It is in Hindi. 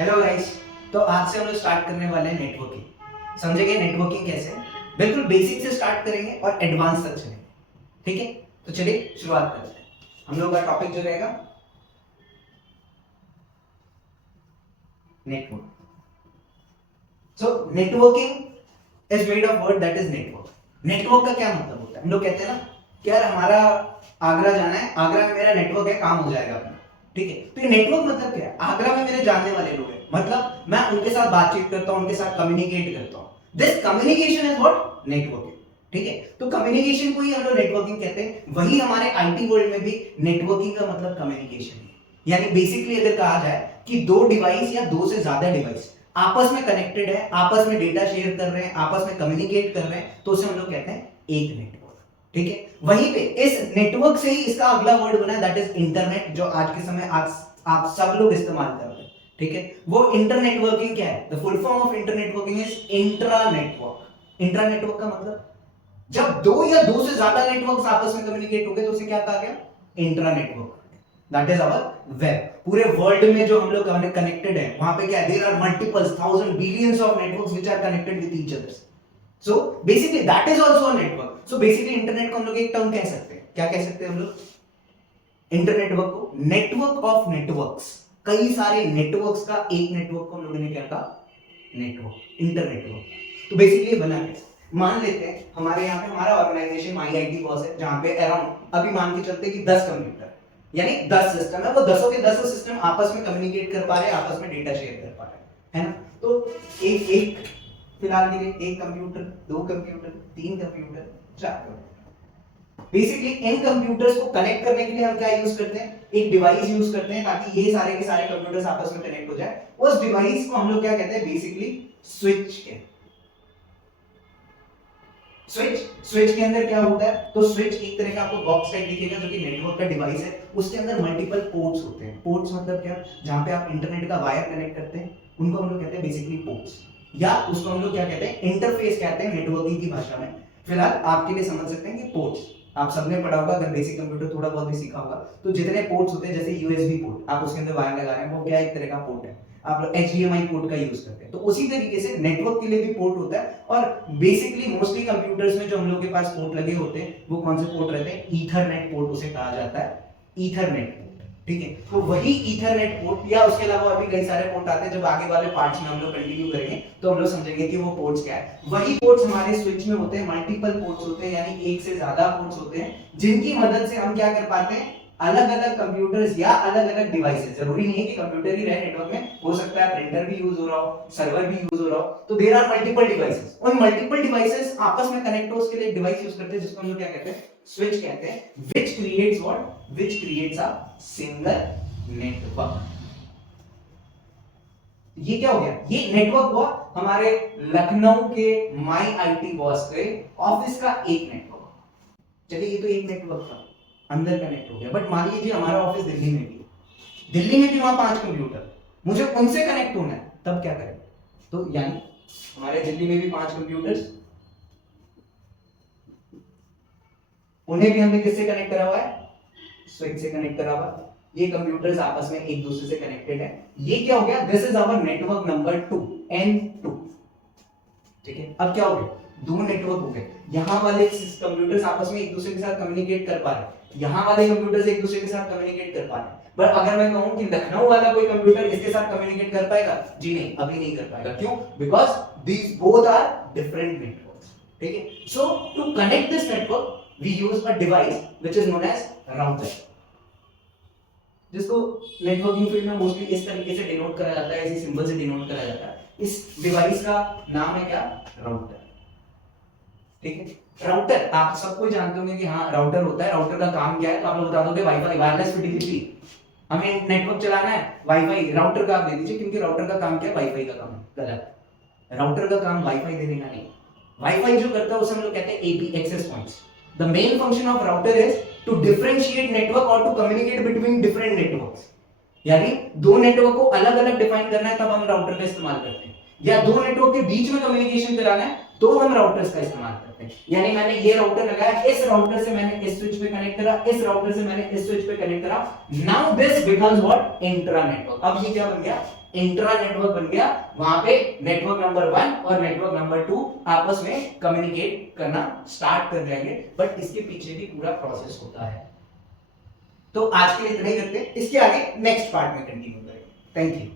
Hello guys. तो आज से हम लोग स्टार्ट करने वाले हैं नेटवर्किंग। समझेंगे नेटवर्किंग कैसे, बिल्कुल बेसिक से स्टार्ट करेंगे और एडवांस तक चलेंगे। ठीक है, तो चलिए शुरुआत करते हैं। हम लोग का टॉपिक जो रहेगा network. So networking is made of word that is network. Network का क्या मतलब होता है? हम लोग कहते हैं ना कि यार हमारा आगरा जाना है, आगरा में मेरा नेटवर्क है, काम हो जाएगा अपना। ठीक है, तो ये नेटवर्क मतलब क्या है? आगरा में मेरे जानने वाले लोग हैं, मतलब मैं उनके साथ बातचीत करता हूं, उनके साथ कम्युनिकेट करता हूं। This communication is what? Networking. ठीक है, तो कम्युनिकेशन को ही हम लोग नेटवर्किंग कहते हैं। वही हमारे आईटी वर्ल्ड में भी नेटवर्किंग का मतलब कम्युनिकेशन है। यानी बेसिकली अगर कहा जाए कि दो डिवाइस या दो से ज्यादा डिवाइस आपस में कनेक्टेड है, आपस में डेटा शेयर कर रहे हैं, आपस में कम्युनिकेट कर रहे हैं, तो उसे हम लोग कहते हैं एक नेटवर्क। ठीक है, वहीं पे इस नेटवर्क से ही इसका अगला वर्ड बना है दैट इज इंटरनेट, जो आज के समय आज आप सब लोग इस्तेमाल कर रहे हैं। ठीक है, वो इंटरनेटवर्किंग क्या है? The full form of internetworking is intra network. Intra network का मतलब जब दो या दो से ज्यादा नेटवर्क्स आपस में कम्युनिकेट हो गए तो उसे क्या कहा गया? Intra network. That is our web. पूरे वर्ल्ड में जो हम लोग कनेक्टेड है वहां पे क्या है? There are multiples thousand billions of networks which are connected with each other. So basically that is also a network. So basically internet को हम लोग एक टर्म कह सकते हैं। क्या कह सकते हैं हम लोग इंटरनेटवर्क को? Network of networks. कई सारे नेटवर्क्स का एक नेटवर्क को हम लोगों ने क्या कहा? Network, internetwork. तो बेसिकली बना कैसे? मान लेते हैं हमारे यहाँ पे हमारा ऑर्गेनाइजेशन आईआईटी बॉस है, जहां पे अराउंड अभी मान के चलते कि 10 कंप्यूटर यानी 10 सिस्टम है। वो 10 के 10 सिस्टम आपस में कम्युनिकेट कर पा रहे हैं, आपस में डेटा शेयर कर पा रहे हैं, है ना? तो एक एक फिलहाल के लिए एक कंप्यूटर, दो कंप्यूटर, तीन कंप्यूटर, चार कंप्यूटर। बेसिकली इन कंप्यूटर्स को कनेक्ट करने के लिए हम क्या यूज करते हैं? एक डिवाइस यूज करते हैं ताकि ये सारे के सारे कंप्यूटर्स आपस में कनेक्ट हो जाए। उस डिवाइस को हम लोग क्या कहते हैं? बेसिकली स्विच कहते हैं। स्विच स्विच के अंदर क्या होता है? तो स्विच एक तरह का आपको बॉक्स टाइप दिखेगा जो कि नेटवर्क का डिवाइस है। उसके अंदर मल्टीपल पोर्ट्स होते हैं। पोर्ट्स मतलब क्या? जहां पे आप इंटरनेट का वायर कनेक्ट करते हैं उनको हम लोग कहते हैं बेसिकली पोर्ट्स, या उसको हम लोग क्या कहते हैं? इंटरफेस कहते हैं नेटवर्किंग की भाषा में। फिलहाल आपके लिए समझ सकते हैं कि पोर्ट्स आप सबने पढ़ा होगा, अगर बेसिक कंप्यूटर थोड़ा बहुत भी सीखा होगा तो जितने पोर्ट्स होते हैं जैसे यूएसबी पोर्ट, आप उसके अंदर वायर लगा रहे हैं, वो क्या एक तरह का पोर्ट है। आप लोग एचडीएमआई पोर्ट का यूज करते हैं, तो उसी तरीके से नेटवर्क के लिए भी पोर्ट होता है। और बेसिकली मोस्टली कंप्यूटर्स में जो हम लोग के पास पोर्ट लगे होते हैं वो कौन से पोर्ट रहते हैं? ईथरनेट पोर्ट उसे कहा जाता है, ईथरनेट पोर्ट। ठीक है, तो वही ईथरनेट पोर्ट या उसके अलावा अभी कई सारे पोर्ट आते हैं। जब आगे वाले पार्ट्स में हम लोग कंटिन्यू करेंगे तो हम लोग समझेंगे कि वो पोर्ट्स क्या है। वही पोर्ट्स हमारे स्विच में होते हैं, मल्टीपल पोर्ट्स होते हैं, यानी एक से ज्यादा पोर्ट्स होते हैं जिनकी मदद से हम क्या कर पाते हैं? अलग अलग कंप्यूटर्स या अलग अलग डिवाइसेस, जरूरी नहीं है कि कंप्यूटर ही रहे नेटवर्क में, हो सकता है प्रिंटर भी यूज हो रहा हो, सर्वर भी यूज हो रहा हो। तो देयर आर मल्टीपल डिवाइसेस। उन मल्टीपल डिवाइसेस आपस में कनेक्ट हो उसके लिए एक डिवाइस यूज करते हैं जिसको हम लोग क्या कहते हैं? स्विच कहते हैं, which creates what? Which creates a single network. ये क्या हो गया? ये नेटवर्क हुआ हमारे लखनऊ के माई आईटी बॉस के ऑफिस का एक नेटवर्क। चलिए ये तो एक नेटवर्क था, अंदर कनेक्ट हो गया। बट मान लीजिए हमारा ऑफिस दिल्ली में भी है, दिल्ली में भी वहां 5 कंप्यूटर, मुझे उनसे कनेक्ट होना है, तब क्या करें? तो यानी हमारे दिल्ली में भी 5 कंप्यूटर्स, उन्हें भी हमने किससे कनेक्ट करा हुआ है? स्विच से कनेक्ट करा हुआ है। ये कंप्यूटर्स आपस में एक दूसरे से कनेक्टेड है। ये क्या हो गया? This is our network number 2, N2। ठीक है, अब क्या हो गया? दो नेटवर्क हो गए। यहाँ वाले कंप्यूटर्स आपस में एक दूसरे के साथ कम्युनिकेट कर पा रहे हैं, यहाँ वाले कंप्यूटर्स एक दूसरे के साथ कम्युनिकेट कर पा रहे हैं। पर अगर मैं कहूं कि लखनऊ वाला कोई कंप्यूटर इसके साथ कम्युनिकेट कर पाएगा? जी नहीं, अभी नहीं कर पाएगा। क्यों? Because these both are different networks. ठीक है, so to connect this network we use a device which is known as router, जिसको नेटवर्किंग फील्ड में मोस्टली इस तरीके से डिनोट करा जाता है, ऐसे सिंबल से डिनोट करा जाता है। इस डिवाइस का नाम है क्या? राउटर। ठीक है, राउटर आप सबको जानते होंगे कि हाँ राउटर होता है। राउटर का काम क्या है? तो आप लोग बता दोगे वाईफाई, वायरलेस फिडिलिटी। हमें नेटवर्क चलाना है, वाईफाई, राउटर का आप दे दीजिए, क्योंकि राउटर का काम क्या है? वाईफाई का काम है। गलत, राउटर का काम वाईफाई देने का नहीं। वाईफाई जो करता है उसे हम लोग कहते हैं AP, access points. The main function of router is to differentiate network और to communicate between different networks. यानी दो नेटवर्क को अलग अलग डिफाइन करना है तब हम राउटर का इस्तेमाल करते हैं, या दो नेटवर्क के बीच में कम्युनिकेशन कराना है तो हम राउटर्स का इस्तेमाल करते हैं। यानी मैंने ये राउटर लगाया, इस राउटर से मैंने इस स्विच पे कनेक्ट करा, इस राउटर से मैंने इस स्विच पे कनेक्ट करा। Now this becomes what? Intra network. अब ये क्या बन गया? इंट्रा नेटवर्क बन गया, वहां पे नेटवर्क नंबर 1 और नेटवर्क नंबर 2 आपस में कम्युनिकेट करना स्टार्ट कर जाएंगे, बट इसके पीछे भी पूरा प्रोसेस होता है। तो आज के लिए इतना ही करते हैं, इसके आगे नेक्स्ट पार्ट में कंटिन्यू करेंगे। Thank you.